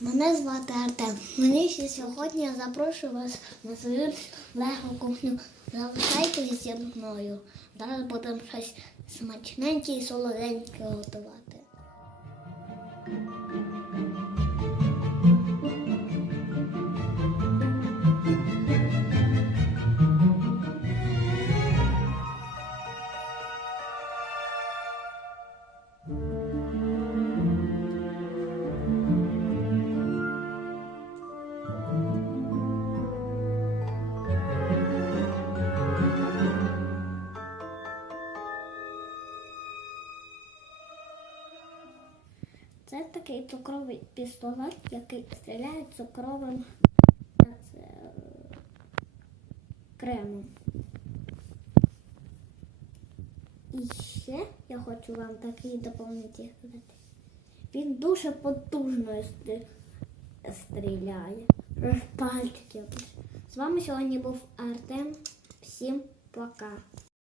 Мене звати Артем. Мені ще сьогодні я запрошую вас на свою легку кухню. Залишайтеся зі мною. Зараз будемо щось смачненьке і солоденьке готувати. Це такий цукровий пістолет, який стріляє цукровим е, кремом. І ще я хочу вам такий доповнити. Він дуже потужно стріляє. Аж пальчики. З вами сьогодні був Артем. Всім пока.